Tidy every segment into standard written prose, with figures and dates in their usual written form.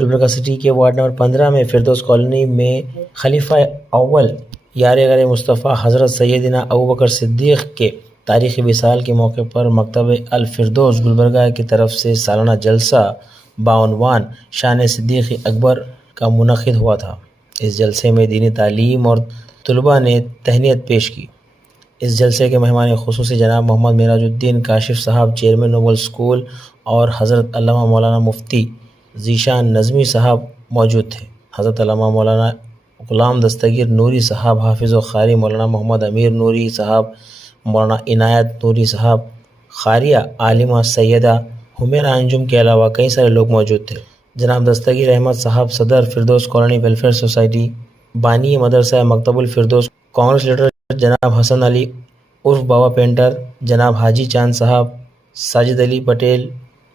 Gulbarga city کے ward number 15 میں Firdous colony میں خلیفہ اول یار غر مصطفیٰ حضرت سیدنا ابوبکر صدیق کے تاریخی وصال کے موقع پر مکتب الفردوس گلبرگہ کی طرف سے سالانہ جلسہ بعنوان شان صدیق اکبر کا منعقد ہوا تھا۔ اس جلسے میں دینی تعلیم اور طلباء نے تہنیت پیش کی۔ اس جلسے کے مہمان خصوصی جناب محمد معراج الدین کاشف صاحب چیئرمین نوبل اسکول اور حضرت علامہ مولانا مفتی ذیشان نظمی صاحب موجود تھے۔ حضرت علامہ مولانا غلام دستگیر نوری صاحب حافظ و قاری، مولانا محمد امیر نوری صاحب، مولانا عنایت نوری صاحب، قاریہ عالمہ سیدہ حمیرہ انجم کے علاوہ کئی سارے لوگ موجود تھے۔ جناب دستگیر احمد صاحب صدر فردوس کالونی ویلفیئر سوسائٹی، بانی مدرسہ مکتب الفردوس، کانگریس لیڈر جناب حسن علی عرف بابا پینٹر، جناب حاجی چاند صاحب، ساجد علی پٹیل،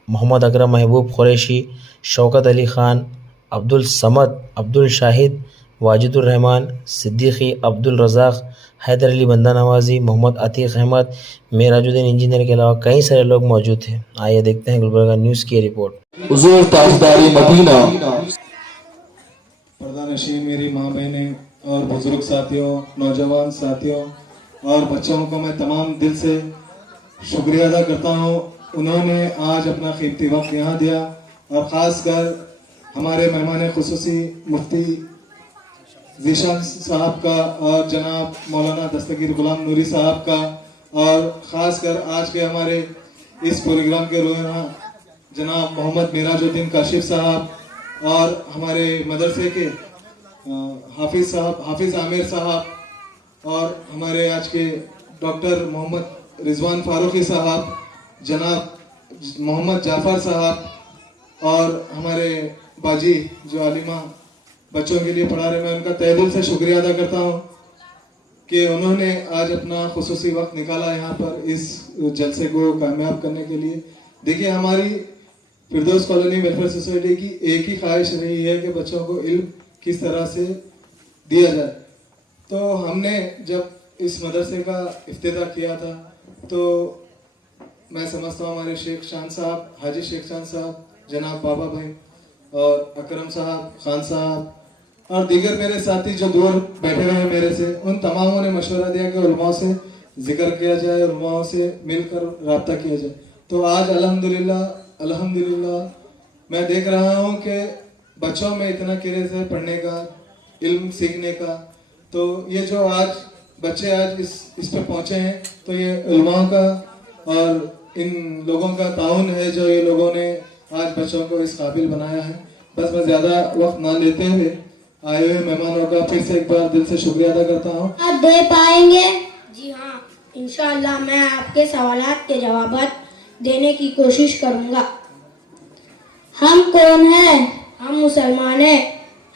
محمد اکرم محبوب قریشی، شوکت علی خان، عبد الصمد، عبد الشاہد، واجد الرحمان صدیقی، عبد الرزاق، حیدر علی بندہ نوازی، محمد عتیق احمد، معراج الدین انجینئر کے علاوہ کئی سارے لوگ موجود تھے۔ آئیے دیکھتے ہیں گلبرگہ نیوز کی رپورٹ۔ حضور تاجداری مدینہ، پردہ نشین میری ماں بہنیں اور بزرگ ساتھیوں، نوجوان ساتھیوں اور بچوں کو میں تمام دل سے شکریہ ادا کرتا ہوں، انہوں نے آج اپنا قیمتی وقت یہاں دیا، اور خاص کر ہمارے مہمان خصوصی مفتی ذیشان صاحب کا اور جناب مولانا دستگیر غلام نوری صاحب کا، اور خاص کر آج کے ہمارے اس پروگرام کے رہنما جناب محمد معراج الدین کاشف صاحب اور ہمارے مدرسے کے حافظ صاحب، حافظ عامر صاحب، اور ہمارے آج کے ڈاکٹر محمد رضوان فاروقی صاحب، جناب محمد جعفر صاحب، اور ہمارے باجی جو عالمہ بچوں کے لیے پڑھا رہے، میں ان کا تہ دل سے شکریہ ادا کرتا ہوں کہ انہوں نے آج اپنا خصوصی وقت نکالا یہاں پر اس جلسے کو کامیاب کرنے کے لیے۔ دیکھیے، ہماری فردوس کالونی ویلفیئر سوسائٹی کی ایک ہی خواہش رہی ہے کہ بچوں کو علم کس طرح سے دیا جائے، تو ہم نے جب اس مدرسے کا افتتاح کیا تھا تو میں سمجھتا ہوں ہمارے شیخ شان صاحب، حاجی شیخ شان صاحب، جناب بابا بھائی اور اکرم صاحب، خان صاحب اور دیگر میرے ساتھی جو دور بیٹھے ہوئے ہیں میرے سے، ان تماموں نے مشورہ دیا کہ علماء سے ذکر کیا جائے، علماء سے مل کر رابطہ کیا جائے۔ تو آج الحمدللہ میں دیکھ رہا ہوں کہ بچوں میں اتنا کریز ہے پڑھنے کا، علم سیکھنے کا، تو یہ جو آج بچے آج اس پہ پہنچے ہیں تو یہ علماء کا اور ان لوگوں کا تعاون ہے جو یہ لوگوں نے آج بچوں کو اس قابل بنایا ہے۔ بس میں زیادہ وقت نہ لیتے ہوئے آئے ہوئے مہمانوں کا پھر سے ایک بار دل سے شکریہ ادا کرتا ہوں۔ آپ دے پائیں گے؟ جی ہاں، انشاءاللہ میں آپ کے سوالات کے جوابات دینے کی کوشش کروں گا۔ ہم کون ہیں؟ ہم مسلمان ہیں۔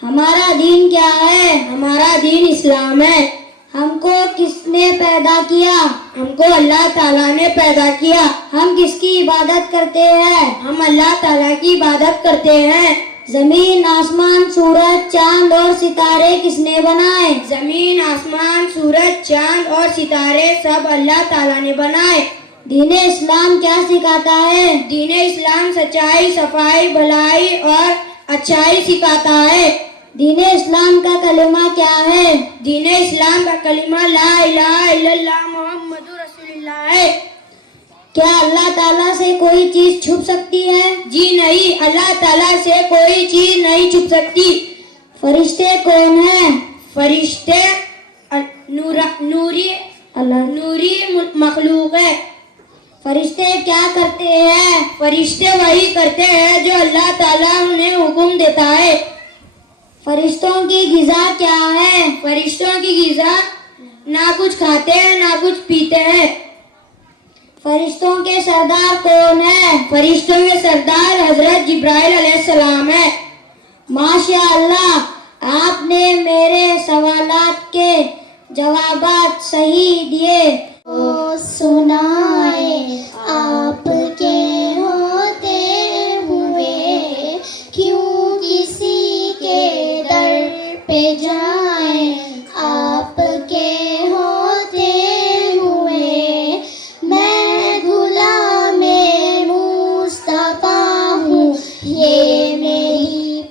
ہمارا دین کیا ہے؟ ہمارا دین اسلام ہے۔ ہم کو کس نے پیدا کیا؟ ہم کو اللہ تعالیٰ نے پیدا کیا۔ ہم کس کی عبادت کرتے ہیں؟ ہم اللہ تعالیٰ کی عبادت کرتے ہیں۔ زمین، آسمان، سورج، چاند اور ستارے کس نے بنائے؟ زمین، آسمان، سورج، چاند اور ستارے سب اللہ تعالیٰ نے بنائے۔ دین اسلام کیا سکھاتا ہے؟ دین اسلام سچائی، صفائی، بھلائی اور اچھائی سکھاتا ہے۔ دین اسلام کا کلمہ کیا ہے؟ دین اسلام کا کلمہ لا الہ الا اللہ محمد رسول اللہ ہے۔ کیا اللہ تعالیٰ سے کوئی چیز چھپ سکتی ہے؟ جی نہیں، اللہ تعالیٰ سے کوئی چیز نہیں چھپ سکتی۔ فرشتے کون ہیں؟ فرشتے نوری مخلوق ہے۔ فرشتے کیا کرتے ہیں؟ فرشتے وہی کرتے ہیں جو اللہ تعالیٰ انہیں حکم دیتا ہے۔ فرشتوں کی غذا کیا ہے؟ فرشتوں کی غذا نہ کچھ کھاتے ہیں نہ کچھ پیتے ہیں۔ فرشتوں کے سردار کون ہیں؟ فرشتوں کے سردار حضرت جبرائیل علیہ السلام ہے۔ ماشاء اللہ، آپ نے میرے سوالات کے جوابات صحیح دیے۔ سنائے آپ کے ہوتے ہوئے کیوں کسی کے در پہ جائیں، آپ کے ہوتے ہوئے میں غلام مصطفیٰ ہوں، یہ میری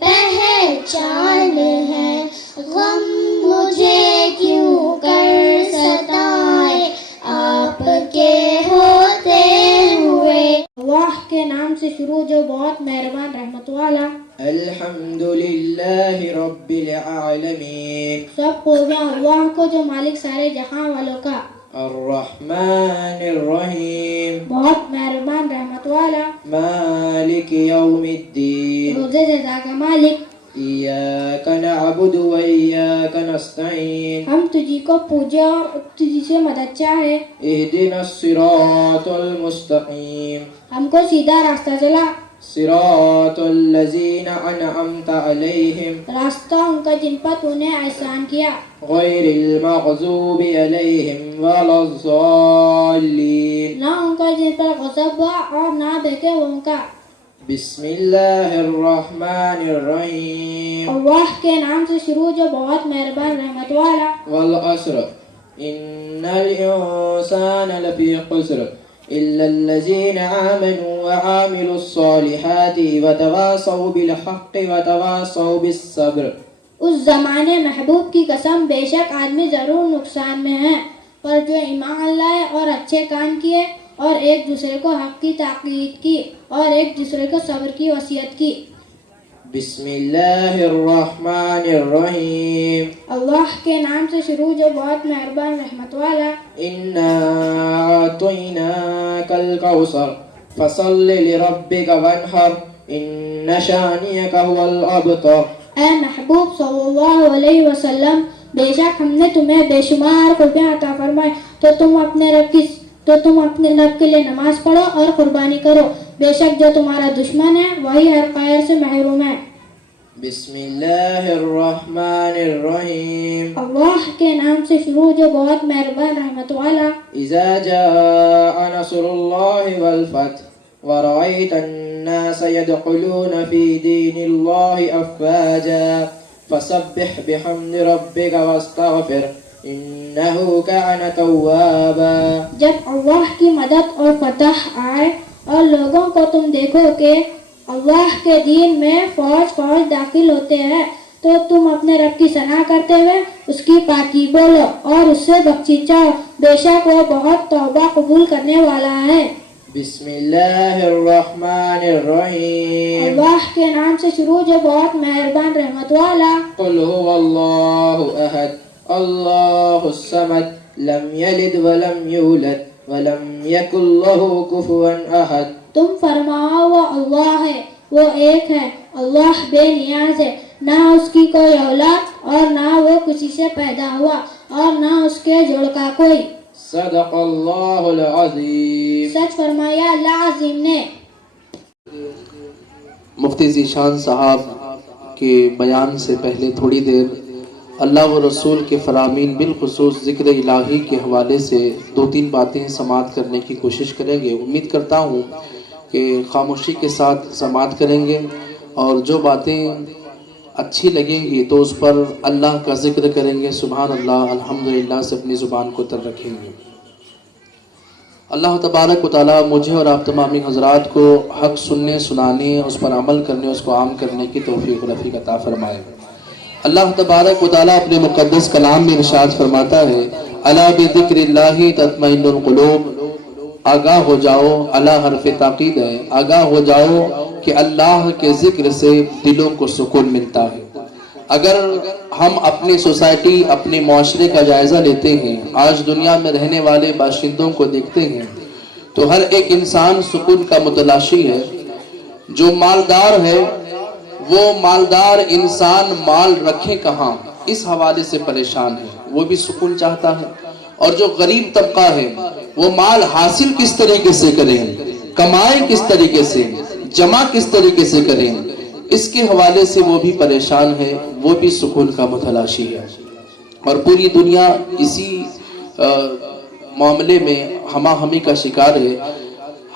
سے شروع جو بہت مہربان رحمت والا. الحمد للہ رب العالمین. سب خوبیاں اللہ کو جو مالک سارے جہاں والوں کا. الرحمن الرحیم. بہت مہربان رحمت والا. مالک یوم الدین. روزے جزا کا مالک. ایاک نعبد و ایاک نستعین. ہم تجھی کو پوجے اور تجھی سے مدد چاہے. اہدنا الصراط المستقیم. ہم کو سیدھا راستہ چلا. صراط الذین انعمت علیہم. راستہ ان کا جن پر تو نے احسان کیا. غیر المغضوب علیہم ولا الضالین. نہ ان کا جن پر غضب ہوا اور نہ بہکے ان کا. بسم اللہ الرحمن الرحیم. اللہ کے نام سے شروع جو بہت مہربان رحمت والا. والعصر ان الانسان لفی خسر الا الذین آمنوا وعاملوا الصالحات وتواصوا بالحق وتواصوا بالصبر. اس زمانے محبوب کی قسم بے شک آدمی ضرور نقصان میں ہے، پر جو ایمان لائے اور اچھے کام کیے اور ایک دوسرے کو حق کی تاکید کی اور ایک دوسرے کو صبر کی وصیت کی. بسم اللہ الرحمن الرحیم. اللہ کے نام سے شروع جو بہت مہربان رحمت والا. انا اعطیناک الکوثر فصل لربک وانحر ان شانئک هو الابتر. اے محبوب صلی اللہ علیہ وسلم، بے شک ہم نے تمہیں بے شمار خوبیاں عطا فرمائے، تو تم اپنے رب کے لیے نماز پڑھو اور قربانی کرو. بے شک جو تمہارا دشمن ہے وہی ہر خیر سے محروم ہے. بسم اللہ الرحمن الرحیم. اللہ کے نام سے شروع جو بہت مہربان رحمت والا. اذا جاء نصر اللہ والفتح ورأيت الناس يدخلون في دين الله أفواجا فسبح بحمد ربك واستغفر إنه كان توابا. جب اللہ کی مدد اور فتح آئے اور لوگوں کو تم دیکھو کہ اللہ کے دین میں فوج داخل ہوتے ہیں، تو تم اپنے رب کی ثنا کرتے ہوئے اس کی پاکی بولو اور اس سے بخشش چاہو، بے شک وہ بہت توبہ قبول کرنے والا ہے. بسم اللہ الرحمن الرحیم. اللہ کے نام سے شروع جو بہت مہربان رحمت والا. قل هو اللہ احد اللہ الصمد لم یلد ولم یولد ولم یکن له کفوا احد. تم فرماؤ وہ اللہ ہے، وہ ایک ہے، اللہ بے نیاز ہے، نہ اس کی کوئی اولاد اور نہ وہ کسی سے پیدا ہوا اور نہ اس کے جوڑ کا کوئی. صدق اللہ العظیم. سچ فرمایا اللہ عظیم نے. مفتی ذیشان صاحب کے بیان سے پہلے تھوڑی دیر اللہ و رسول کے فرامین بالخصوص ذکر الہی کے حوالے سے 2-3 باتیں سماعت کرنے کی کوشش کریں گے. امید کرتا ہوں کہ خاموشی کے ساتھ سماعت کریں گے اور جو باتیں اچھی لگیں گی تو اس پر اللہ کا ذکر کریں گے، سبحان اللہ الحمدللہ سے اپنی زبان کو تر رکھیں گے. اللہ تبارک و تعالیٰ مجھے اور آپ تمامی حضرات کو حق سننے، سنانے، اس پر عمل کرنے، اس کو عام کرنے کی توفیق و رفیق عطا فرمائے. اللہ تبارک و تعالیٰ اپنے مقدس کلام میں ارشاد فرماتا ہے الا بذکر اللہ تطمئن القلوب. آگاہ ہو جاؤ، اللہ حرف تاکید ہے، آگاہ ہو جاؤ کہ اللہ کے ذکر سے دلوں کو سکون ملتا ہے. اگر ہم اپنی سوسائٹی، اپنے معاشرے کا جائزہ لیتے ہیں، آج دنیا میں رہنے والے باشندوں کو دیکھتے ہیں تو ہر ایک انسان سکون کا متلاشی ہے. جو مالدار ہے وہ مالدار انسان مال رکھے کہاں اس حوالے سے پریشان ہے، وہ بھی سکون چاہتا ہے. اور جو غریب طبقہ ہے وہ مال حاصل کس طریقے سے کریں، کمائے کس طریقے سے، جمع کس طریقے سے کریں، اس کے حوالے سے وہ بھی پریشان ہے، وہ بھی سکون کا متلاشی ہے. اور پوری دنیا اسی معاملے میں ہمہ ہمی کا شکار ہے.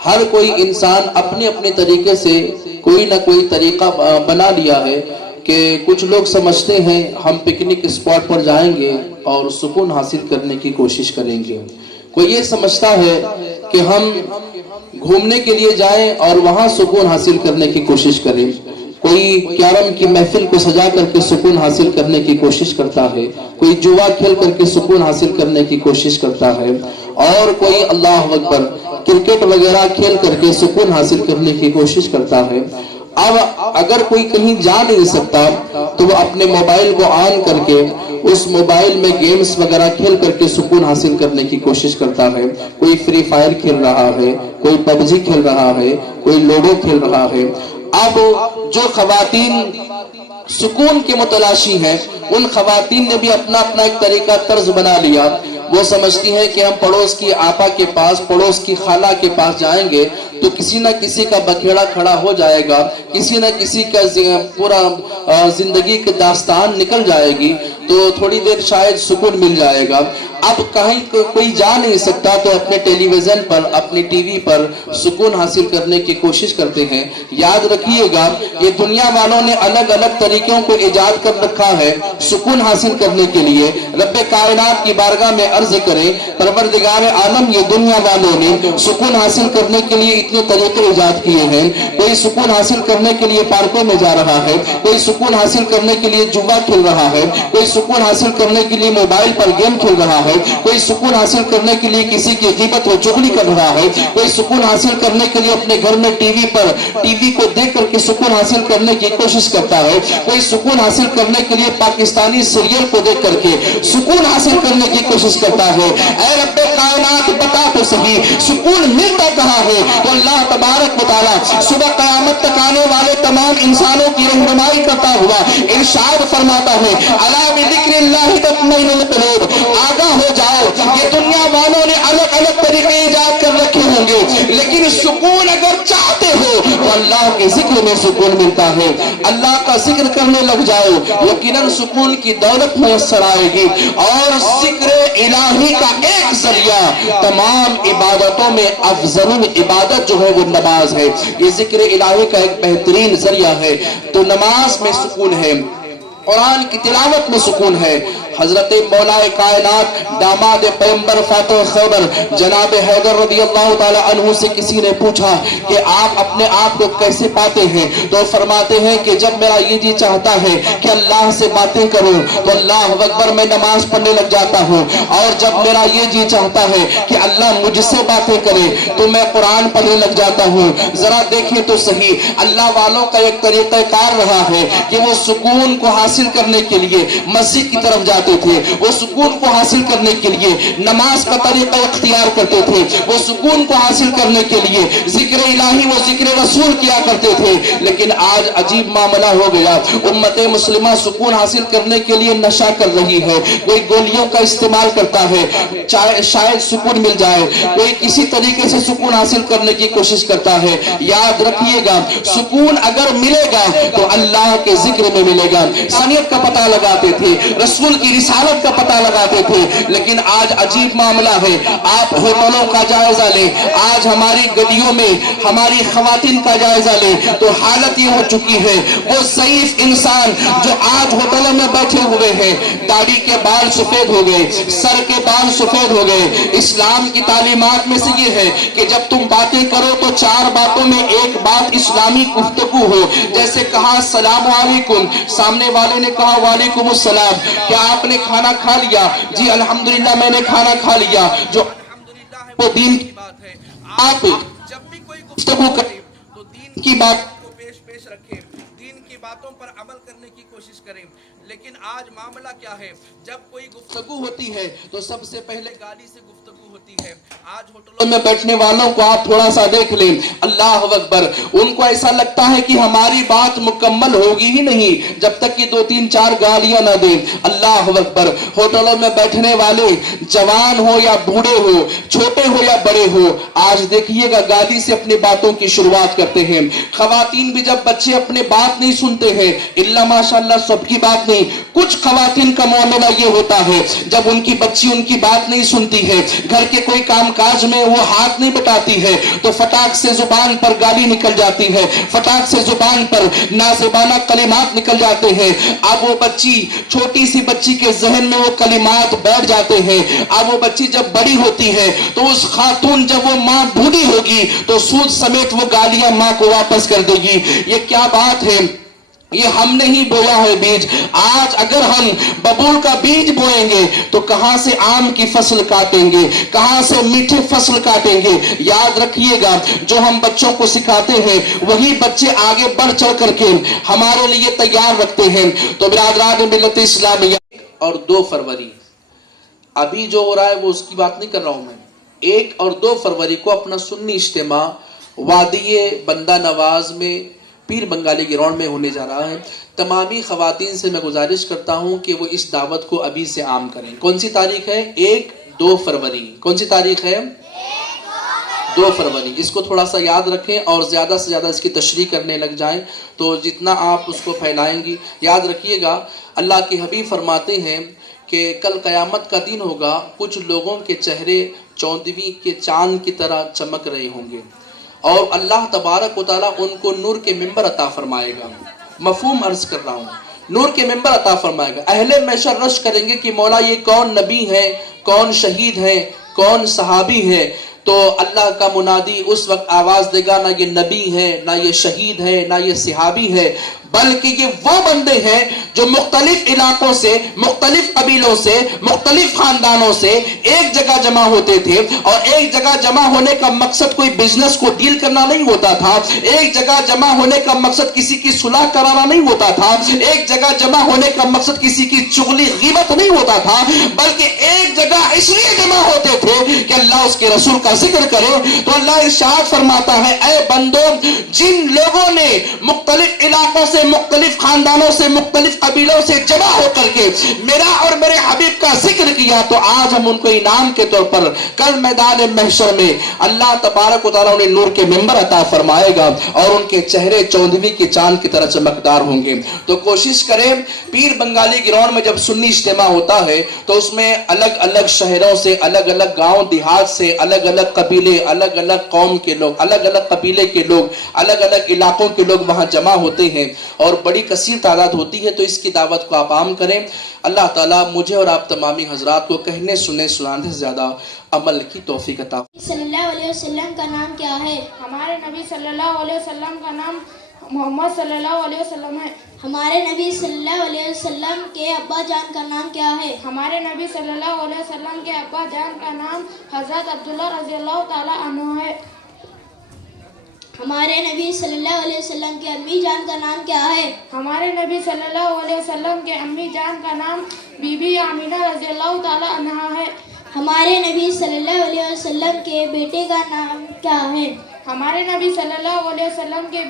ہر کوئی انسان اپنے اپنے طریقے سے کوئی نہ کوئی طریقہ بنا لیا ہے کہ کچھ لوگ سمجھتے ہیں ہم پکنک اسپاٹ پر جائیں گے اور سکون حاصل کرنے کی کوشش کریں گے. کوئی یہ سمجھتا ہے کہ ہم گھومنے کے لیے جائیں اور وہاں سکون حاصل کرنے کی کوشش کریں. کوئی کیرم کی محفل کو سجا کر کے سکون حاصل کرنے کی کوشش کرتا ہے، کوئی جوا کھیل کر کے سکون حاصل کرنے کی کوشش کرتا ہے. اور کوئی اللہ اکبر کرکٹ وغیرہ کھیل کر کے سکون حاصل کرنے کی کوشش کرتا ہے۔ اب اگر کوئی کہیں جا نہیں سکتا تو وہ اپنے موبائل کو آن کر کے اس موبائل میں گیمز وغیرہ کھیل کر کے سکون حاصل کرنے کی کوشش کرتا ہے۔ کوئی فری فائر کھیل رہا ہے، کوئی پب جی کھیل رہا ہے، کوئی لوڈو کھیل رہا ہے۔ اب جو خواتین سکون کے متلاشی ہیں ان خواتین نے بھی اپنا ایک طریقہ طرز بنا لیا۔ وہ سمجھتی ہیں کہ ہم پڑوس کی آپا کے پاس، پڑوس کی خالہ کے پاس جائیں گے تو کسی نہ کسی کا بکھیڑا کھڑا ہو جائے گا، کسی نہ کسی کا پورا زندگی کی داستان نکل جائے گی، تو تھوڑی دیر شاید سکون مل جائے گا۔ اب کہیں کوئی جا نہیں سکتا تو اپنے ٹیلی ویژن پر، اپنی ٹی وی پر سکون حاصل کرنے کی کوشش کرتے ہیں۔ یاد رکھیے گا یہ دنیا والوں نے الگ الگ طریقوں کو ایجاد کر رکھا ہے سکون حاصل کرنے کے لیے۔ رب کائنات کی بارگاہ میں عرض کریں پروردگار عالم یہ دنیا والوں نے سکون حاصل کرنے کے لیے اتنے طریقے ایجاد کیے ہیں۔ کوئی سکون حاصل کرنے کے لیے پارکوں میں جا رہا ہے، کوئی سکون حاصل کرنے کے لیے جوا کھیل رہا ہے، کوئی سکون حاصل کرنے کے لیے موبائل پر گیم کھیل رہا ہے، کوئی سکون حاصل کرنے کے لیے کسی کی غیبت و چغلی کر رہا ہے، کوئی سکون حاصل کرنے کے لیے اپنے گھر میں ٹی وی کو دیکھ کر کے سکون حاصل کرنے کی کوشش کرتا ہے، کوئی سکون حاصل کرنے کے لیے پاکستانی سیریل کو دیکھ کر کے سکون حاصل کرنے کی کوشش کرتا ہے۔ اے رب کائنات بتا تو صحیح سکون ملتا کہاں ہے؟ تو اللہ تبارک و تعالیٰ صبح قیامت تک آنے والے تمام انسانوں کی رہنمائی کرتا ہوا ارشاد فرماتا ہے الا بذکر اللہ تطمئن القلوب، آگاہ ہو جاؤ یہ دنیا والوں نے الگ الگ طریقے ایجاد کر رکھے ہوں گے، لیکن سکون اگر چاہتے ہو تو اللہ کے ذکر میں سکون ملتا ہے۔ اللہ کا ذکر کرنے لگ جاؤ یقیناً سکون کی دولت میسر آئے گی۔ اور ذکر الہی کا ایک ذریعہ تمام عبادتوں میں افضل عبادت جو ہے وہ نماز ہے، یہ ذکر الہی کا ایک بہترین ذریعہ ہے۔ تو نماز میں سکون ہے، قرآن کی تلاوت میں سکون ہے۔ حضرت مولا کائنات داماد پیغمبر فاتح خیبر جناب حیدر رضی اللہ تعالی عنہ سے کسی نے پوچھا کہ آپ اپنے آپ کو کیسے پاتے ہیں؟ تو فرماتے ہیں کہ جب میرا یہ جی چاہتا ہے کہ اللہ سے باتیں کروں تو اللہ اکبر میں نماز پڑھنے لگ جاتا ہوں، اور جب میرا یہ جی چاہتا ہے کہ اللہ مجھ سے باتیں کرے تو میں قرآن پڑھنے لگ جاتا ہوں۔ ذرا دیکھیں تو صحیح اللہ والوں کا ایک طریقہ کار رہا ہے کہ وہ سکون کو حاصل کرنے کے لیے مسجد کی طرف جاتے تھے، وہ سکون کو حاصل کرنے کے لیے نماز کا طریقہ اختیار کرتے تھے، وہ سکون کو حاصل کرنے کے لیے ذکر الہی و ذکر رسول کیا کرتے تھے۔ لیکن آج عجیب معاملہ ہو گیا، امت مسلمہ سکون حاصل کرنے کے لیے نشہ کر رہی ہے، کوئی گولیوں کا استعمال کرتا ہے شاید سکون مل جائے، کوئی کسی طریقے سے سکون حاصل کرنے کی کوشش کرتا ہے۔ یاد رکھیے گا سکون اگر ملے گا تو اللہ کے ذکر میں ملے گا۔ انسانیت کا پتہ لگاتے تھے، رسول کی رسالت کا پتہ لگاتے تھے، لیکن آج عجیب معاملہ ہے۔ آپ ہوٹلوں کا جائزہ لیں، آج ہماری گلیوں میں ہماری خواتین کا جائزہ لیں تو حالت یہ ہو چکی ہے وہ ضعیف انسان جو آج ہوٹلوں میں بیٹھے ہوئے ہیں داڑھی کے بال سفید ہو گئے، سر کے بال سفید ہو گئے۔ اسلام کی تعلیمات میں سے یہ ہے کہ جب تم باتیں کرو تو 4 باتوں میں ایک بات اسلامی گفتگو ہو، جیسے کہا السلام علیکم، سامنے والے نے کہا وعلیکم السلام، کیا آپ نے کھانا کھا لیا؟ جی الحمدللہ میں نے کھانا کھا لیا، جو الحمدللہ ہے وہ دین کی بات ہے۔ آپ جب بھی کوئی گفتگو کریں تو دین کی بات کو پیش رکھیں، دین کی باتوں پر عمل کرنے کی کوشش کریں۔ لیکن آج معاملہ کیا ہے، جب کوئی گفتگو ہوتی ہے تو سب سے پہلے گالی سے گفتگو ہوتی ہے۔ آج ہوٹلوں میں بیٹھنے والوں کو آپ تھوڑا سا دیکھ لیں، اللہ اکبر، ان کو ایسا لگتا ہے کہ ہماری بات مکمل ہوگی ہی نہیں جب تک کہ 2-3-4 گالیاں نہ دیں۔ اللہ اکبر، ہوٹلوں میں بیٹھنے والے جوان ہو یا بوڑھے ہو، چھوٹے ہو یا بڑے ہو، آج دیکھیے گا گالی سے اپنی باتوں کی شروعات کرتے ہیں۔ خواتین بھی جب بچے اپنے بات نہیں سنتے ہیں، اللہ ماشاءاللہ سب کی بات نہیں، کچھ خواتین کا معاملہ یہ ہوتا ہے جب ان کی بچی ان کی بات نہیں سنتی ہے، گھر کے کوئی کام کاج میں وہ ہاتھ نہیں بٹاتی ہے تو فٹاک سے زبان پر گالی نکل جاتی ہے، فٹاک سے زبان پر نازیبانہ کلمات نکل جاتے ہیں۔ اب وہ بچی، چھوٹی سی بچی کے ذہن میں وہ کلمات بیٹھ جاتے ہیں۔ اب وہ بچی جب بڑی ہوتی ہے تو اس خاتون جب وہ ماں بوڑھی ہوگی تو سود سمیت وہ گالیاں ماں کو واپس کر دے گی۔ یہ کیا بات ہے؟ یہ ہم نے ہی بویا ہے بیج. آج اگر ہم ببول کا بیج بوئیں گے تو کہاں سے آم کی فصل کاٹیں گے, کہاں سے میٹھے فصل کاٹیں گے. یاد رکھیے گا, جو ہم بچوں کو سکھاتے ہیں وہی بچے آگے بڑھ چڑھ کر کے ہمارے لیے تیار رکھتے ہیں. تو برادران ملت اسلامیہ, اور 2 فروری ابھی جو ہو رہا ہے وہ اس کی بات نہیں کر رہا ہوں میں. 1 اور 2 فروری کو اپنا سنی اجتماع وادی بندہ نواز میں پیر بنگالی گراؤنڈ میں ہونے جا رہا ہے. تمامی خواتین سے میں گزارش کرتا ہوں کہ وہ اس دعوت کو ابھی سے عام کریں. کون سی تاریخ ہے؟ 1-2 فروری. کون سی تاریخ ہے؟ 2 فروری. اس کو تھوڑا سا یاد رکھیں اور زیادہ سے زیادہ اس کی تشریح کرنے لگ جائیں تو جتنا آپ اس کو پھیلائیں گی. یاد رکھیے گا, اللہ کے حبیب فرماتے ہیں کہ کل قیامت کا دن ہوگا, کچھ لوگوں کے چہرے 14ویں کے چاند کی طرح چمک رہے ہوں گے اور اللہ تبارک و تعالیٰ ان کو نور کے ممبر عطا فرمائے گا. مفہوم عرض کر رہا ہوں, نور کے ممبر عطا فرمائے گا. اہل محشر رش کریں گے کہ مولا یہ کون نبی ہے, کون شہید ہے, کون صحابی ہے. تو اللہ کا منادی اس وقت آواز دے گا, نہ یہ نبی ہے, نہ یہ شہید ہے, نہ یہ صحابی ہے, بلکہ یہ وہ بندے ہیں جو مختلف علاقوں سے, مختلف قبیلوں سے, مختلف خاندانوں سے ایک جگہ جمع ہوتے تھے. اور ایک جگہ جمع ہونے کا مقصد کوئی بزنس کو ڈیل کرنا نہیں ہوتا تھا, ایک جگہ جمع ہونے کا مقصد کسی کی صلح کرانا نہیں ہوتا تھا, ایک جگہ جمع ہونے کا مقصد کسی کی چغلی غیبت نہیں ہوتا تھا, بلکہ ایک جگہ اس لیے جمع ہوتے تھے کہ اللہ اس کے رسول کا ذکر کرے. تو اللہ ارشاد فرماتا ہے, اے بندو, جن لوگوں نے مختلف علاقوں سے, مختلف خاندانوں سے, مختلف قبیلوں سے جمع ہو کر کے میرا اور میرے حبیب کا ذکر کیا, تو آج ہم ان کو انعام کے طور پر کل میدان محشر میں اللہ تبارک و تعالیٰ انہیں نور کے ممبر عطا فرمائے گا اور ان کے چہرے 14ویں کے چاند کی طرح چمکدار ہوں گے. تو کوشش کریں, پیر بنگالی گراؤنڈ میں جب سنی اجتماع ہوتا ہے تو اس میں الگ الگ شہروں سے, الگ الگ گاؤں دیہات سے, الگ الگ قبیلے, الگ الگ قوم کے لوگ, الگ الگ قبیلے کے لوگ, الگ الگ علاقوں کے لوگ وہاں جمع ہوتے ہیں اور بڑی کثیر تعداد ہوتی ہے. تو اس کی دعوت کو آپ عام کریں. اللہ تعالیٰ مجھے اور آپ تمامی حضرات کو کہنے سننے سنانے سے زیادہ عمل کی توفیق عطا. صلی اللہ علیہ وسلم کا نام کیا ہے؟ ہمارے نبی صلی اللہ علیہ وسلم کا نام محمد صلی اللہ علیہ وسلم ہے. ہمارے نبی صلی اللہ علیہ وسلم کے ابا جان کا نام کیا ہے؟ ہمارے نبی صلی اللہ علیہ وسلم کے ابا جان کا نام حضرت عبداللہ رضی اللہ تعالی عنہ ہے. ہمارے نبی صلی اللہ علیہ وسلم کے امی جان کا نام کیا ہے؟ ہمارے نبی صلی اللہ علیہ وسلم کے امی جان کا نام بی بی آمینہ رضی اللہ تعالی عنہا ہے. ہمارے نبی صلی اللہ علیہ وسلم کے بیٹے کا نام کیا ہے؟ ہمارے نبی صلی اللہ علیہ وسلم کے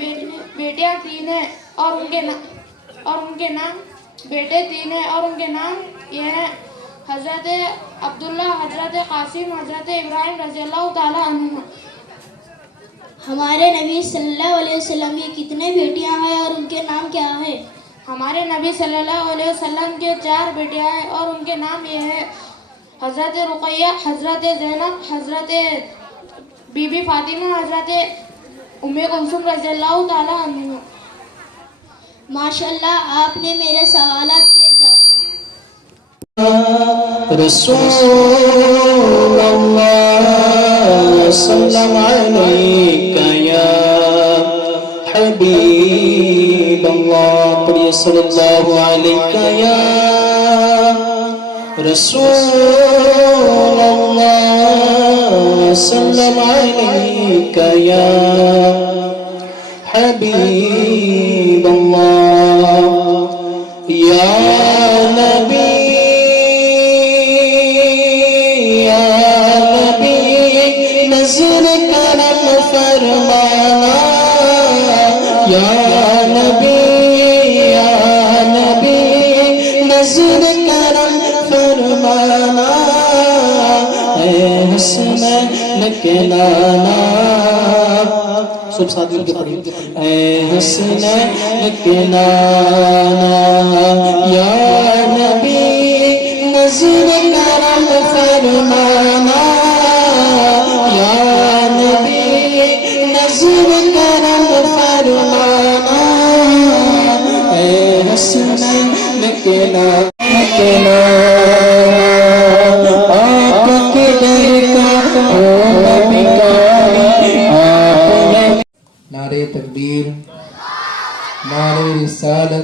بیٹیاں 3 ہیں اور ان کے نام بیٹے 3 ہیں اور ان کے نام یہ ہیں حضرت عبداللہ, حضرت قاسم, حضرت ابراہیم رضی اللہ تعالی عنہ. ہمارے نبی صلی اللہ علیہ وسلم کی کتنے بیٹیاں ہیں اور ان کے نام کیا ہے؟ ہمارے نبی صلی اللہ علیہ وسلم کے 4 بیٹیاں ہیں اور ان کے نام یہ ہے حضرت رقیہ, حضرت زینب, حضرت بی بی فاطمہ, حضرت ام کلثوم رضی اللہ تعالی عنہ. ماشاءاللہ, آپ نے میرے سوالات کے جواب. رسول اللہ سلام علیکہ یا حبیب اللہ, پڑھیے صلی اللہ علیکہ یا رسول اللہ سلام علیکہ یا حبیب اللہ یا نبی نظر کرم فرمانا یا نبی نظر کرم فرمانا اے حسنین کے نانا, سب ساتھ مل کے پڑھیں, اے حسنین کے نانا یا نبی نظر کرم فرمانا یا نبی نظر کرم فرمانا اے حسنین کے نانا آپ کے در کا او نبی کاری آپ نے. نعرہ تکبیر, نعرہ رسالت,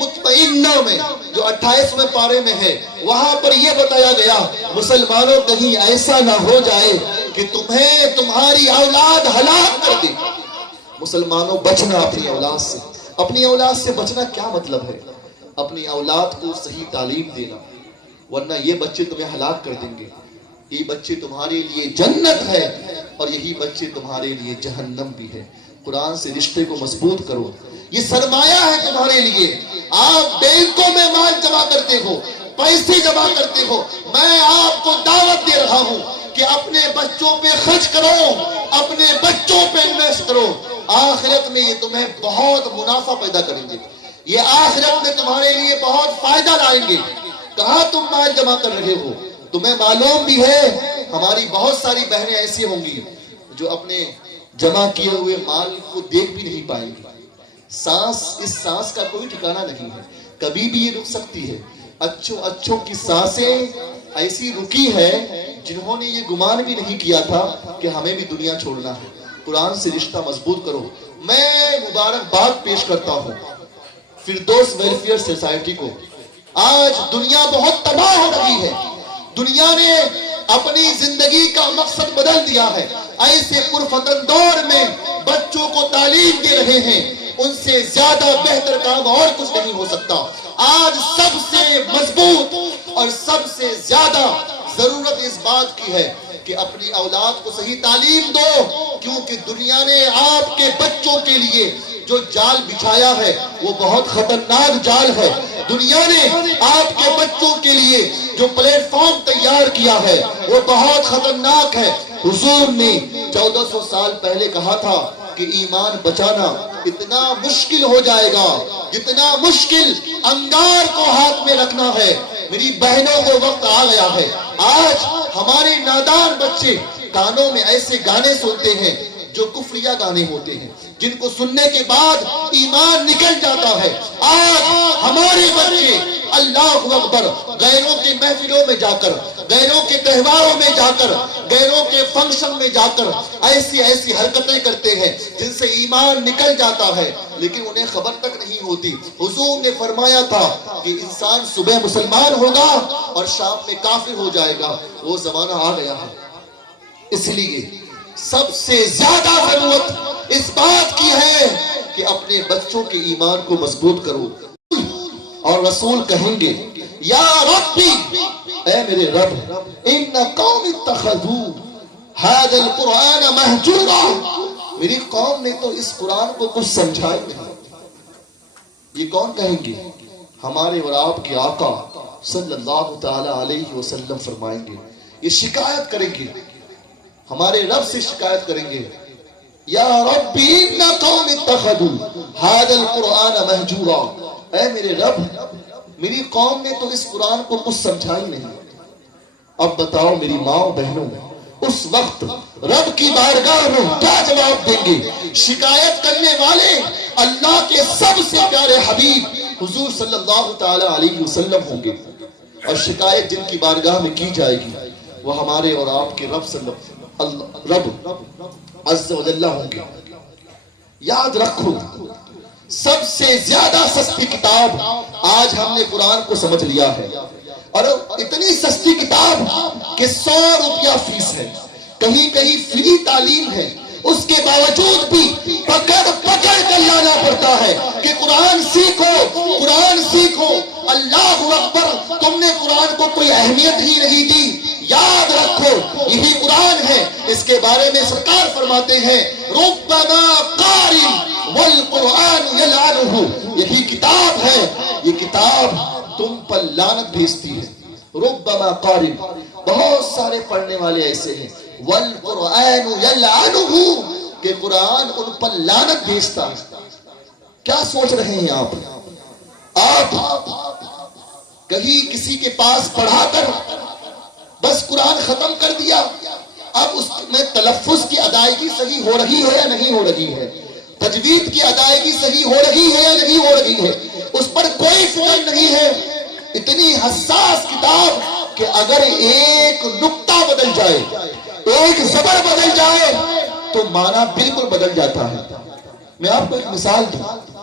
مطمئنہ میں جو 28ویں پارے میں ہے، وہاں پر یہ بتایا گیا مسلمانوں کہیں ایسا نہ ہو جائے کہ تمہیں تمہاری اولاد ہلاک کر دے۔ مسلمانوں بچنا اپنی اولاد سے۔ اپنی اولاد سے بچنا کیا مطلب ہے؟ اپنی اولاد کو صحیح تعلیم دینا، ورنہ یہ بچے تمہیں ہلاک کر دیں گے۔ یہ بچے تمہارے لیے جنت ہے اور یہی بچے تمہارے لیے جہنم بھی ہے۔ قرآن سے رشتے کو مضبوط کرو، یہ سرمایہ ہے تمہارے لیے۔ آپ بینکوں میں مال جمع کرتے ہو، پیسے جمع کرتے ہو، میں آپ کو دعوت دے رہا ہوں کہ اپنے بچوں پہ خرچ کرو، اپنے بچوں پہ انویسٹ کرو۔ آخرت میں یہ تمہیں بہت منافع پیدا کریں گے، یہ آخرت میں تمہارے لیے بہت فائدہ لائیں گے۔ کہاں تم مال جمع کر رہے ہو؟ تمہیں معلوم بھی ہے ہماری بہت ساری بہنیں ایسی ہوں گی جو اپنے جمع کیے ہوئے مال کو دیکھ بھی نہیں پائیں گی۔ اس سانس کا کوئی ٹھکانہ نہیں ہے، کبھی بھی یہ رک سکتی ہے۔ اچھوں کی سانسیں ایسی رکی ہے جنہوں نے یہ گمان بھی نہیں کیا تھا کہ ہمیں بھی دنیا چھوڑنا ہے۔ قرآن سے رشتہ مضبوط کرو۔ میں مبارکباد پیش کرتا ہوں فردوس ویلفیئر سوسائٹی کو۔ آج دنیا بہت تباہ ہو رہی ہے، دنیا نے اپنی زندگی کا مقصد بدل دیا ہے۔ ایسے پرفتن دور میں بچوں کو تعلیم دے رہے ہیں، ان سے زیادہ بہتر کام اور کچھ نہیں ہو سکتا۔ آج سب سے مضبوط اور سب سے زیادہ ضرورت اس بات کی ہے کہ اپنی اولاد کو صحیح تعلیم دو، کیونکہ دنیا نے آپ کے بچوں کے لیے جو جال بچھایا ہے وہ بہت خطرناک جال ہے۔ دنیا نے آپ کے بچوں کے لیے جو پلیٹ فارم تیار کیا ہے وہ بہت خطرناک ہے۔ حضور نے 1400 سال پہلے کہا تھا کہ ایمان بچانا اتنا مشکل ہو جائے گا جتنا مشکل انگار کو ہاتھ میں رکھنا ہے۔ میری بہنوں کو وقت آ گیا ہے۔ آج ہمارے نادان بچے کانوں میں ایسے گانے سنتے ہیں جو کفریہ گانے ہوتے ہیں، جن کو سننے کے بعد ایمان نکل جاتا ہے۔ آج ہمارے بچے اللہ اکبر غیروں کے محفلوں میں جا کر، غیروں کے تہواروں میں جا کر، غیروں کے فنکشن میں جا کر ایسی حرکتیں کرتے ہیں جن سے ایمان نکل جاتا ہے، لیکن انہیں خبر تک نہیں ہوتی۔ حضور نے فرمایا تھا کہ انسان صبح مسلمان ہوگا اور شام میں کافر ہو جائے گا۔ وہ زمانہ آ گیا ہے۔ اس لیے سب سے زیادہ ضرورت اس بات کی ہے کہ اپنے بچوں کے ایمان کو مضبوط کرو۔ اور رسول کہیں گے یا ربی، اے میرے رب، ان قوم اتخذوا هذا القرآن مہجورا، میری قوم نے تو اس قرآن کو کچھ سمجھائے نہیں۔ یہ کون کہیں گے؟ ہمارے اور آپ کے آقا صلی اللہ تعالی علیہ وسلم فرمائیں گے، یہ شکایت کریں گے، ہمارے رب سے شکایت کریں گے، یا ربی ان قوم اتخذوا هذا القرآن مہجورا، اے میرے رب، میری قوم نے تو اس قرآن کو کچھ سمجھائی نہیں۔ اب بتاؤ میری ماں بہنوں، اس وقت رب کی بارگاہ میں کیا جواب دیں گے؟ شکایت کرنے والے اللہ کے سب سے پیارے حبیب حضور صلی اللہ تعالی علیہ وسلم ہوں گے، اور شکایت جن کی بارگاہ میں کی جائے گی وہ ہمارے اور آپ کے رب عز و جل ہوں گے۔ یاد رکھو، سب سے زیادہ سستی کتاب آج ہم نے قرآن کو سمجھ لیا ہے، اور اتنی سستی کتاب کہ 100 روپیہ فیس ہے، کہیں کہیں فری تعلیم ہے، اس کے باوجود بھی پکڑ کر لانا پڑتا ہے کہ قرآن سیکھو، قرآن سیکھو۔ اللہ اکبر، تم نے قرآن کو کوئی اہمیت ہی نہیں دی۔ یاد رکھو، یہی قرآن ہے، اس کے بارے میں سرکار فرماتے ہیں ربما قاری والقرآن یلعنہ، یہی کتاب ہے، یہ کتاب تم پر لعنت بھیجتی ہے۔ ربما قاری، بہت سارے پڑھنے والے ایسے ہیں، والقرآن یلعنہ، کہ قرآن ان پر لعنت بھیجتا ہے۔ کیا سوچ رہے ہیں آپ کہیں کسی کے پاس پڑھا کر بس قرآن ختم کر دیا، اب اس میں تلفظ کی ادائیگی صحیح ہو رہی ہے یا نہیں ہو رہی ہے، تجوید کی ادائیگی صحیح ہو رہی ہے یا نہیں ہو رہی ہے، اس پر کوئی فکر نہیں ہے۔ اتنی حساس کتاب کہ اگر ایک نقطہ بدل جائے، ایک زبر بدل جائے تو معنی بالکل بدل جاتا ہے۔ میں آپ کو ایک مثال دوں،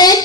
1,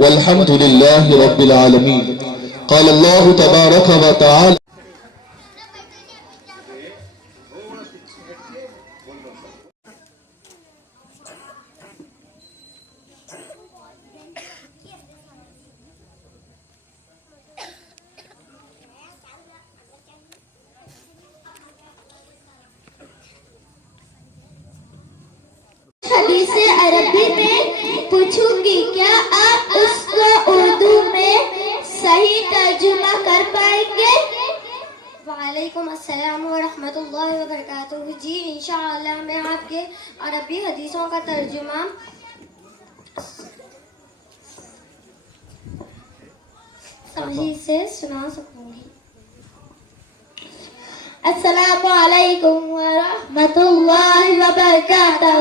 والحمد لله رب العالمين. قال الله تبارك وتعالى حدیث عربی میں پوچھوں گی، کیا آپ اس کو اردو میں صحیح ترجمہ کر پائیں گے؟ وعلیکم السلام ورحمۃ اللہ وبرکاتہ. جی انشاءاللہ میں آپ کے عربی حدیثوں کا ترجمہ صحیح سے سنا سکوں گی. السلام علیکم ورحمۃ اللہ وبرکاتہ.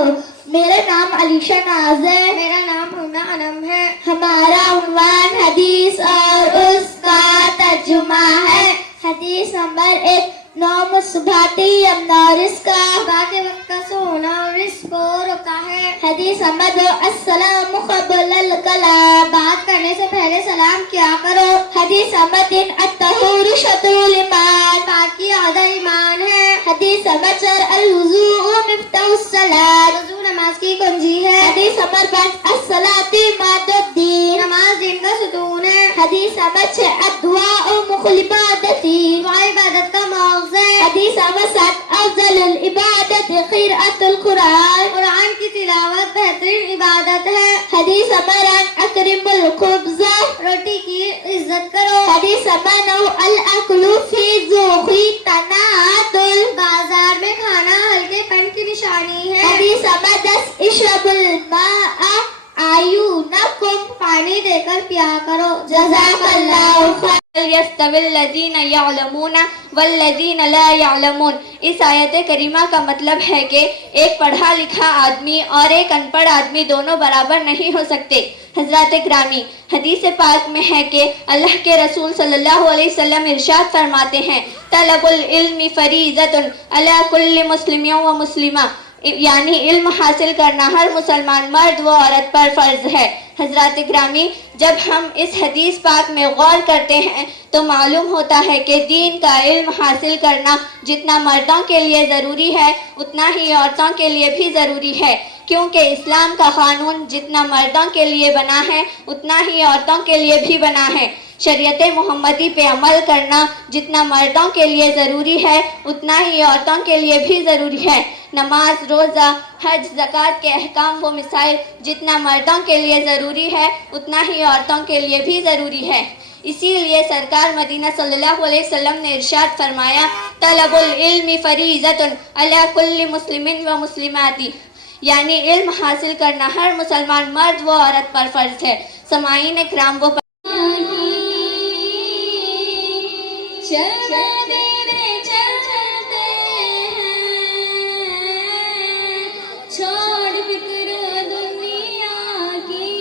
میرا نام علیشہ ناز ہے. میرا نام ہنا انم ہے. ہمارا عنوان حدیث اور اس کا ترجمہ ہے. حدیث نمبر 1. نوم الصبح یمنع الرزق. بات وقت کا سونا رزق کو روکتا ہے. حدیث نمبر 2. السلام قبل الکلام. بات کرنے سے پہلے سلام کیا کرو. حدیث نمبر 3. الطہور شطر الایمان. پاکی آدھا ایمان ہے. حدیث نمبر 4. الوضوء مفتاح الصلاۃ. وضو نماز کی کنجی ہے. حدیث نمبر 5. الصلاۃ عماد الدین. نماز دین کا ستون ہے. حدیث نمبر 6. الدعاء مخل عبادت. دعا عبادت کا مغز ہے. حدیث نمبر 7. افضل العبادت قراءۃ القرآن. قرآن کی تلاوت بہترین عبادت ہے. حدیث نمبر 8. اکرم الخبز. روٹی کی عزت کرو. حدیث نمبر 9. الاکل فی ذوق تنادل. بازار میں کھانا ہلکے پن کی نشانی ہے. حدیث نمبر 10. اشرب الماء اعینکم. پانی دے کر پیا کرو. جزاک اللہ خیر. يستوي الذين يعلمون والذين لا يعلمون. اس آیت کریمہ کا مطلب ہے کہ ایک پڑھا لکھا آدمی اور ایک ان پڑھ آدمی دونوں برابر نہیں ہو سکتے. حضرات گرامی، حدیث پاک میں ہے کہ اللہ کے رسول صلی اللہ علیہ وسلم ارشاد فرماتے ہیں، طلب العلم فریضۃ علی کل مسلم و مسلمہ، یعنی علم حاصل کرنا ہر مسلمان مرد و عورت پر فرض ہے. حضرات گرامی، جب ہم اس حدیث پاک میں غور کرتے ہیں تو معلوم ہوتا ہے کہ دین کا علم حاصل کرنا جتنا مردوں کے لیے ضروری ہے اتنا ہی عورتوں کے لیے بھی ضروری ہے، کیونکہ اسلام کا قانون جتنا مردوں کے لیے بنا ہے اتنا ہی عورتوں کے لیے بھی بنا ہے. شریعت محمدی پہ عمل کرنا جتنا مردوں کے لیے ضروری ہے اتنا ہی عورتوں کے لیے بھی ضروری ہے. نماز، روزہ، حج، زکوٰۃ کے احکام و مسائل جتنا مردوں کے لیے ضروری ہے اتنا ہی عورتوں کے لیے بھی ضروری ہے. اسی لیے سرکار مدینہ صلی اللہ علیہ وسلم نے ارشاد فرمایا، طلب العلم فریضۃ علی کل مسلم و مسلمات، یعنی علم حاصل کرنا ہر مسلمان مرد و عورت پر فرض ہے. سامعین کرام، وہ چھوڑ فکر دنیا کی،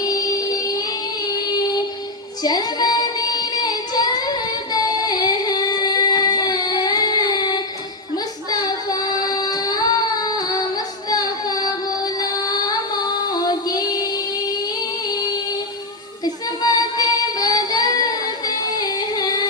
چل مدینے چلتے ہیں. مصطفیٰ غلاموں کی قسمتیں بدلتے ہیں.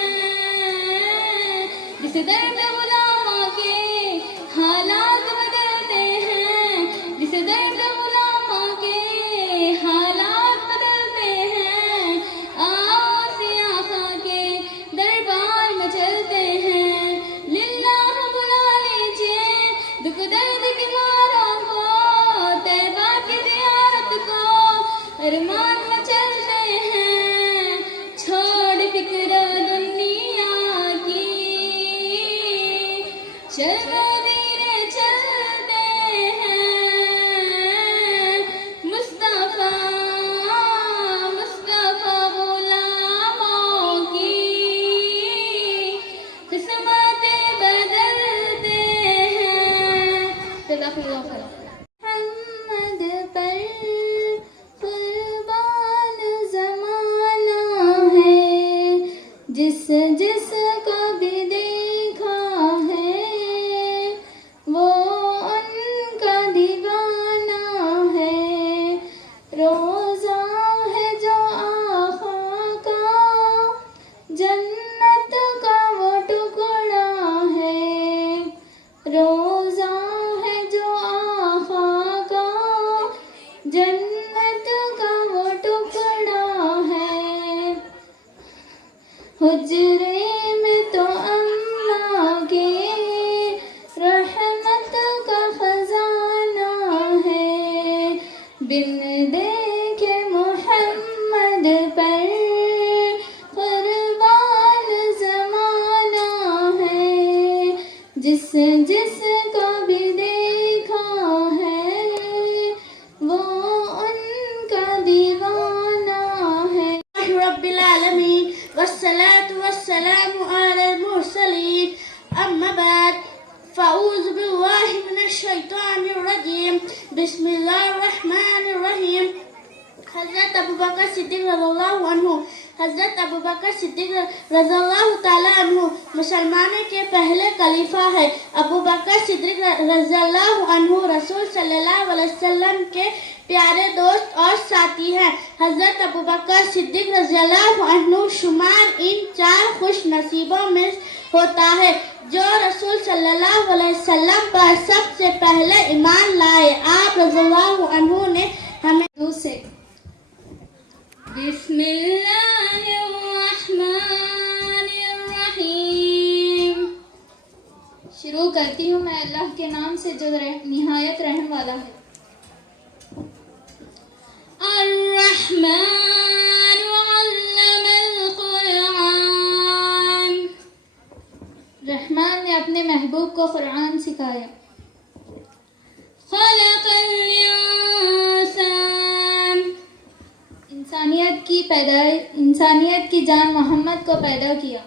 بن دیکھے محمد پر قربان زمانہ ہے، جس جس کو بھی دیکھا ہے وہ ان کا دیوانہ ہے۔ رب العالمین والصلاة والسلام على المرسلين أما بعد فأعوذ بالله من الشيطان الرجيم بسم الله الرحمن الرحيم۔ حضرت ابوبکر صدیق رضی اللہ عنہ، حضرت ابوبکر صدیق رضی اللہ تعالی عنہ مسلمانوں کے پہلے خلیفہ ہے۔ ابوبکر صدیق رضی اللہ عنہ رسول صلی اللہ علیہ وسلم کے پیارے دوست اور ساتھی ہیں۔ حضرت ابوبکر صدیق رضی اللہ عنہ شمار ان 4 خوش نصیبوں میں ہوتا ہے جو رسول صلی اللہ علیہ وسلم پر سب سے پہلے ایمان لائے۔ آپ رضی اللہ عنہ نے ہمیں سے بسم اللہ الرحمن الرحیم شروع کرتی ہوں میں اللہ کے نام سے جو نہایت رحم والا ہے۔ الرحمن علم القرآن، رحمان نے اپنے محبوب کو قرآن سکھایا۔ خلق الانسان، انسانیت کی جان محمد کو پیدا کیا۔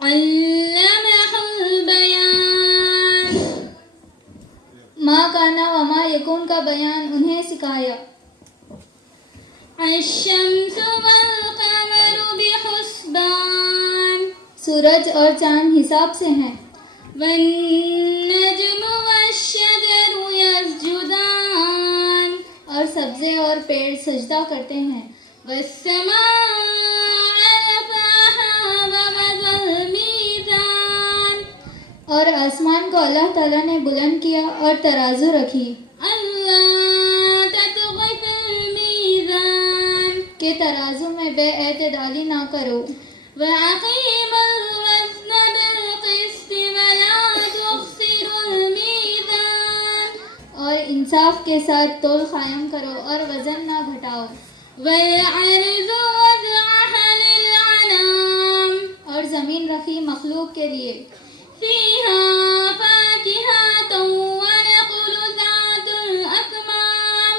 علمہ البیان، ما کانا و ما یکون کا بیان انہیں سکھایا۔ الشمس والقمر بحسبان، سورج اور چاند حساب سے ہیں۔ والنجم والشجر یسجدان، اور سبزے اور پیڑ سجدہ کرتے ہیں۔ والسماء رفعها ووضع المیزان، اور آسمان کو اللہ تعالیٰ نے بلند کیا اور ترازو رکھی۔ اللہ تطغوا فی المیزان، کہ ترازو میں بے اعتدالی نہ کرو۔ وَأَقِیمُوا الْوَزْنَ بِالْقِسْطِ وَلَا تُخْسِرُوا الْمِیزَانَ، اور انصاف کے ساتھ تول قائم کرو اور وزن نہ گھٹاؤ۔ وَالْأَرْضَ وَضَعَهَا لِلْأَنَامِ، اور زمین رکھی مخلوق کے لیے۔ فِيهَا فَاكِهَةٌ وَنَخْلٌ ذَاتُ الْأَكْمَامِ،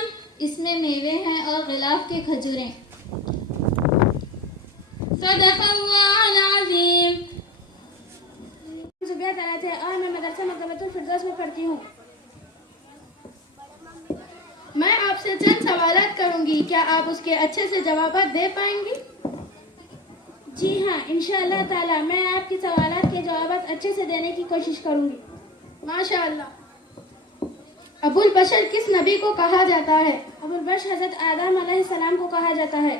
اس میں میوے ہیں اور غلاف کے کھجوریں۔ صدق اللہ العظیم۔ زبیہ طلعت ہے اور میں مدرسہ مکتبۃ الفردوس میں پڑھتی ہوں۔ میں آپ سے چند سوالات کروں گی، کیا آپ اس کے اچھے سے جوابات دے پائیں گی؟ جی ہاں، انشاءاللہ تعالی میں آپ کی سوالات کے جوابات اچھے سے دینے کی کوشش کروں گی۔ ماشاءاللہ۔ ابو البشر کس نبی کو کہا جاتا ہے؟ ابو البشر حضرت آدم علیہ السلام کو کہا جاتا ہے۔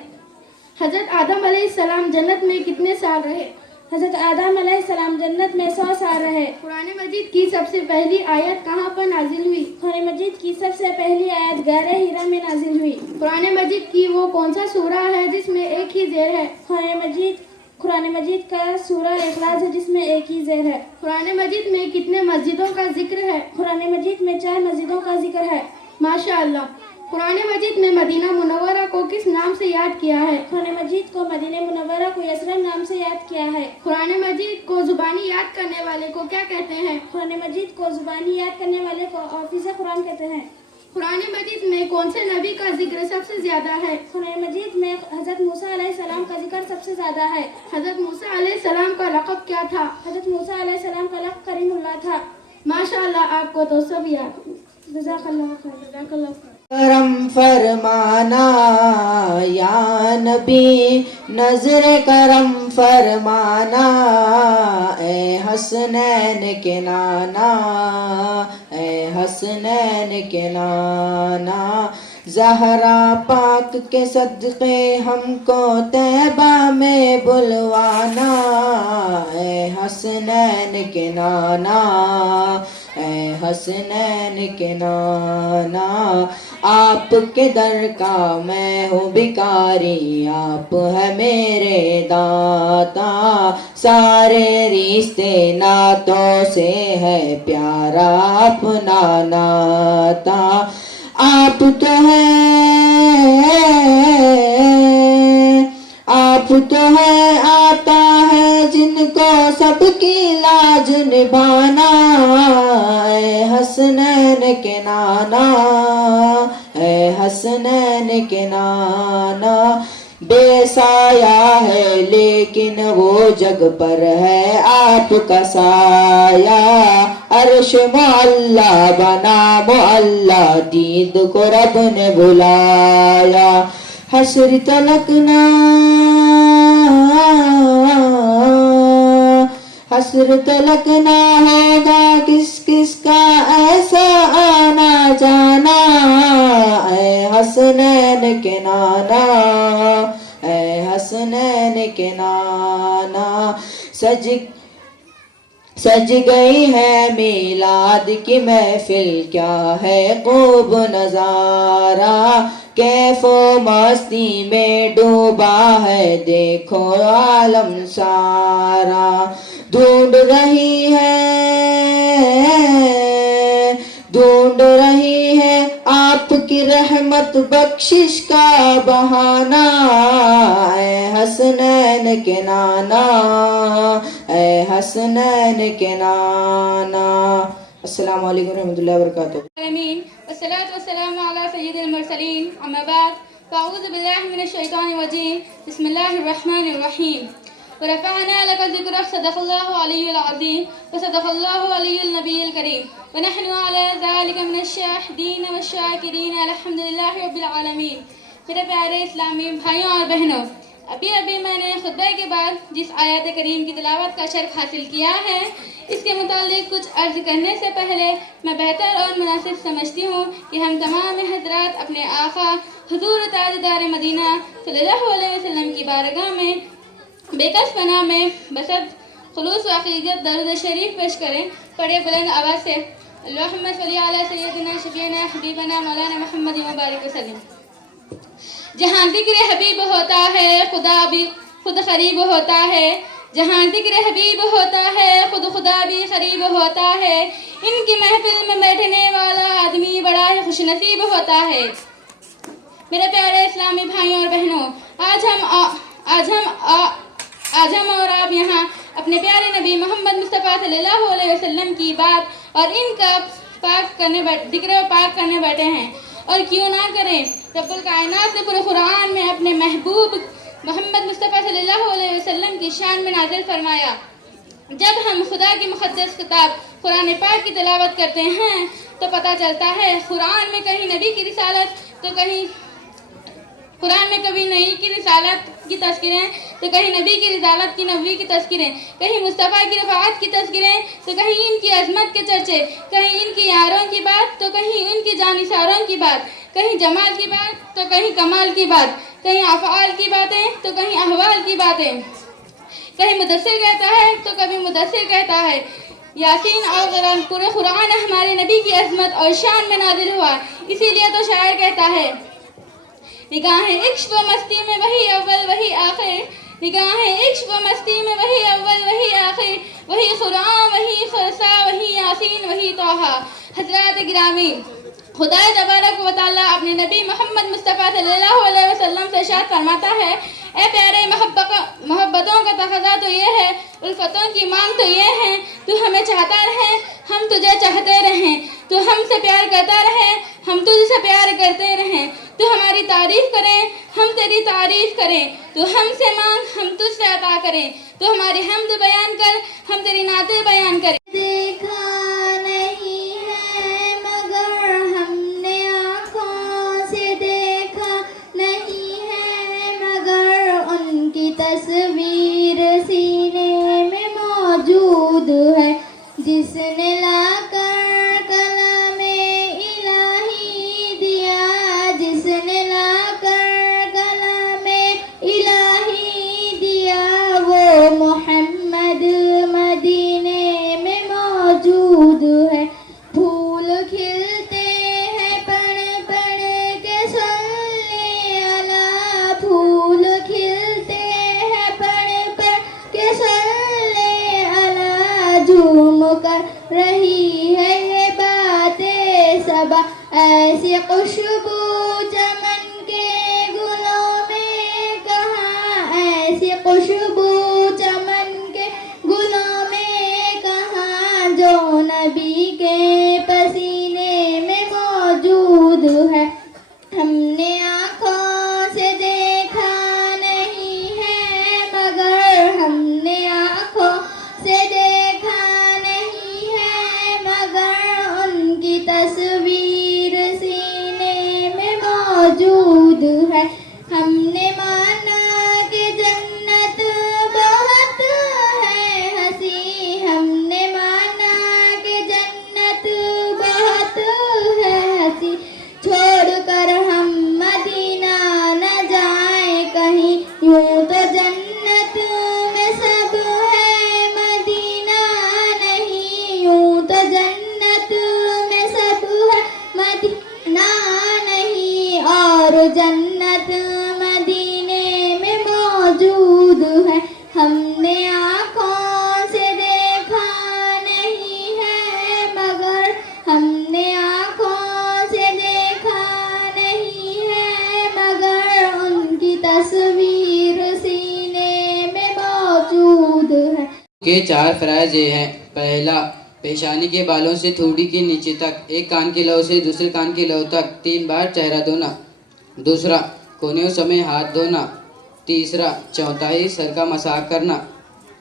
حضرت آدم علیہ السلام جنت میں کتنے سال رہے؟ حضرت آدم علیہ السلام جنت میں 100 سال رہے۔ قرآن مجید کی سب سے پہلی آیت کہاں پر نازل ہوئی؟ قرآن مجید کی سب سے پہلی آیت غار ہیرا میں نازل ہوئی۔ قرآن مجید کی وہ کون سا سورہ ہے جس میں ایک ہی زیر ہے؟ قرآن مجید کا سورہ اخلاص ہے جس میں ایک ہی زیر ہے۔ قرآن مجید میں کتنے مسجدوں کا ذکر ہے؟ قرآن مجید میں 4 مسجدوں کا ذکر ہے۔ ماشاءاللہ۔ قرآن مجید میں مدینہ منورہ کو کس نام سے یاد کیا ہے؟ قرآن مجید کو مدینہ منورہ کو یثرب نام سے یاد کیا ہے۔ قرآن مجید کو زبانی یاد کرنے والے کو کیا کہتے ہیں؟ قرآن مجید کو زبانی یاد کرنے والے کو حافظ قرآن کہتے ہیں۔ قرآن مجید میں کون سے نبی کا ذکر سب سے زیادہ ہے؟ قرآن مجید میں حضرت موسیٰ علیہ السلام کا ذکر سب سے زیادہ ہے۔ حضرت موسیٰ علیہ السلام کا لقب کیا تھا؟ حضرت موسیٰ علیہ السلام کا لقب کریم اللہ تھا۔ ماشاءاللہ، آپ کو تو سب یاد۔ جزاک اللہ خیر، جزاک اللہ خیر۔ کرم فرمانا یا نبی، نظر کرم فرمانا، اے حسنین کے نانا، اے حسنین کے نانا، زہرا پاک کے صدقے ہم کو طیبہ میں بلوانا، اے حسنین کے نانا، اے حسنین کے نانا، آپ کے در کا میں ہوں بھکاری، آپ ہے میرے داتا، سارے رشتے ناتوں سے ہے پیارا اپنا ناتا، آپ تو ہے آتا ہے جن کو سب کی لاج نبھانا، اے حسنین کے نانا، اے حسنین کے نانا. بے سایہ ہے لیکن وہ جگ پر ہے آپ کا سایہ، عرش معلا بنا معلا، دید کو رب نے بلایا. حشر تلکنا ہوگا کس کس کا ایسا آنا جانا، اے حسنین کے نانا، اے حسنین کے نانا. سج گئی ہے میلاد کی محفل، کیا ہے خوب نظارہ، کیف و مستی میں ڈوبا ہے دیکھو عالم سارا. ڈھونڈ رہی ہے آپ کی رحمت بخشش کا بہانہ، اے حسنین کے نانا، اے حسنین کے نانا. السلام علیکم ورحمۃ اللہ وبرکاتہ. آمین. والصلاة والسلام على سید المرسلین. اما بعد فاعوذ باللہ من الشیطان الرجیم. بسم اللہ الرحمن الرحیم. ورفعنا لك ذکرک، صدق اللہ علیہ العظیم وصدق اللہ علیہ النبی الکریم. ونحن على ذلك من الشاہدین والشاکرین الحمد للہ رب العالمین. میرے پیارے اسلامی بھائیوں اور بہنوں، ابھی میں نے خطبہ کے بعد جس آیت کریم کی تلاوت کا شرف حاصل کیا ہے، اس کے متعلق کچھ عرض کرنے سے پہلے میں بہتر اور مناسب سمجھتی ہوں کہ ہم تمام حضرات اپنے آقا حضور تاجدار مدینہ صلی اللہ علیہ وسلم کی بارگاہ میں بے کس پناہ میں بسد خلوص و عقیدت درود شریف پیش کریں. پڑھے بلند آواز سے اللہم صلی علی سیدنا شفیعنا حبیبنا مولانا محمد مبارک وسلم. جہاں ذکر حبیب ہوتا ہے خدا بھی خود قریب ہوتا ہے، جہاں ذکر حبیب ہوتا ہے خود خدا بھی قریب ہوتا ہے. ان کی محفل میں بیٹھنے والا آدمی بڑا ہی خوش نصیب ہوتا ہے. میرے پیارے اسلامی بھائیوں اور بہنوں، آج ہم اور آپ یہاں اپنے پیارے نبی محمد مصطفیٰ صلی اللہ علیہ وسلم کی بات اور ان کا ذکر پاک کرنے بیٹھے ہیں. اور کیوں نہ کریں، رب الکائنات نے پورے قرآن میں اپنے محبوب محمد مصطفیٰ صلی اللہ علیہ وسلم کی شان میں نازل فرمایا. جب ہم خدا کی مقدس کتاب قرآن پاک کی تلاوت کرتے ہیں تو پتہ چلتا ہے قرآن میں کہیں نبی کی رسالت تو کہیں قرآن میں کبھی نبی کی رسالت کی تذکریں تو کہیں نبی کی رسالت کی نبوی کی تذکریں، کہیں مصطفیٰ کی رفاعت کی تذکریں تو کہیں ان کی عظمت کے چرچے، کہیں ان کی یاروں کی بات تو کہیں ان کی جانثاروں کی بات، کہیں جمال کی بات تو کہیں کمال کی بات، کہیں افعال کی باتیں تو کہیں احوال کی باتیں، کہیں مدثر کہتا ہے تو کبھی مدثر کہتا ہے. یاسین اور پورے قرآن ہمارے نبی کی عظمت اور شان میں نازل ہوا. اسی لیے تو شاعر کہتا ہے نگاہیں عشق و مستی میں وہی اول وہی آخر، نگاہیں عشق و مستی میں وہی اول وہی آخر، وہی قرآن وہی خرسا وہی یاسین وہی طٰہٰ. حضرات گرامی، خدا تبارک و تعالیٰ اپنے نبی محمد مصطفیٰ صلی اللہ علیہ وسلم سے ارشاد فرماتا ہے، اے پیارے محبتوں کا تقاضا تو یہ ہے، الفتوں کی مانگ تو یہ ہے، تو ہمیں چاہتا رہے ہم تجھے چاہتے رہیں، تو ہم سے پیار کرتا رہے ہم تجھ سے پیار کرتے رہیں، تو ہماری تعریف کریں ہم تیری تعریف کریں، تو ہم سے مانگ ہم تجھ سے عطا کریں، تو ہماری حمد بیان کر ہم تیری نعتیں بیان کریں. دیکھا نہیں ہے مگر ہم نے آنکھوں سے دیکھا نہیں ہے مگر ان کی تصویر سینے میں موجود ہے، جس نے لا کر کلام الہی دیا، جس نے لا کر کلام الہی دیا، وہ محمد مدینے میں موجود ایسی خوشبو چمن کے گلوں میں کہاں، ایسی خوشبو چمن کے گلوں میں کہاں، جو نبی کے پسینے میں موجود ہے. ہم نے آنکھوں سے دیکھا نہیں ہے مگر، ہم نے آنکھوں سے دیکھا نہیں ہے مگر، ان کی تصویر سینے میں موجود ہے. ہم نے مانا کہ جنت بہت ہے ہنسی، ہم نے مانا کہ جنت بہت ہے ہنسی. چھوڑ کر ہم مدینہ نہ جائیں کہیں، یوں تو جنت میں سب ہے مدینہ نہیں، یوں تو جنت میں سب ہے مدینہ نہیں، اور جنت مدینے میں موجود ہے. ہم نے آنکھوں سے دیکھا نہیں ہے مگر، ہم نے آنکھوں سے دیکھا نہیں ہے مگر، ان کی تصویر سینے میں موجود ہے. کے 4 فرائض یہ ہیں. پہلا، پیشانی کے بالوں سے تھوڑی کے نیچے تک ایک کان کے لو سے دوسرے کان کے لو تک 3 بار چہرہ دھونا. دوسرا، کونیوں سمیت ہاتھ دھونا. تیسرا، چوتھائی سر کا مسح کرنا.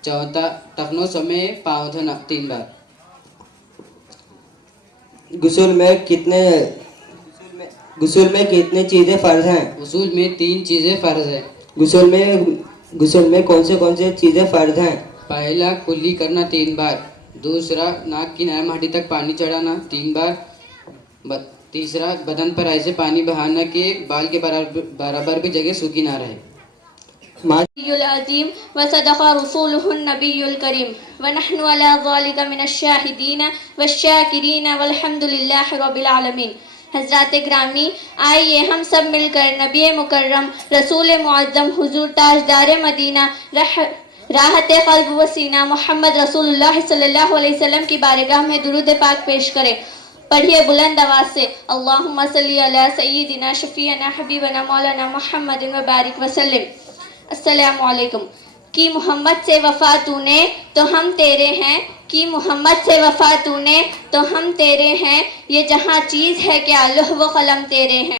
چوتھا، ٹخنوں سمیت پاؤں دھونا 3 بار. غسل میں کتنے چیزیں فرض ہیں؟ غسل میں 3 چیزیں فرض ہیں. غسل میں کون سے چیزیں فرض ہیں؟ پہلا، کلی کرنا 3 بار. دوسرا، ناک کی نرم ہڈی تک پانی چڑھانا 3 بار. تیسرا، بدن پر ایسے پانی بہانا کہ بال کے برابر بھی جگہ سوکھی نہ رہے. العظیم وصدق رسوله النبی الکریم ونحن على ذلك من الشاہدین والشاکرین والحمد للہ رب العالمین. حضرات گرامی، آئیے ہم سب مل کر نبی مکرم رسول معظم حضور تاجدار مدینہ راحت قلب و سینہ محمد رسول اللہ صلی اللہ علیہ وسلم کی بارگاہ میں درود پاک پیش کریں. پڑھیے بلند آواز سے، اللہم صلی علی سیدنا شفیعنا حبیبنا مولانا محمد وبارک وسلم. السلام علیکم. کی محمد سے وفا تو نے تو ہم تیرے ہیں، کی محمد سے وفا تو نے تو ہم تیرے ہیں، یہ جہاں چیز ہے کیا لوح و قلم تیرے ہیں.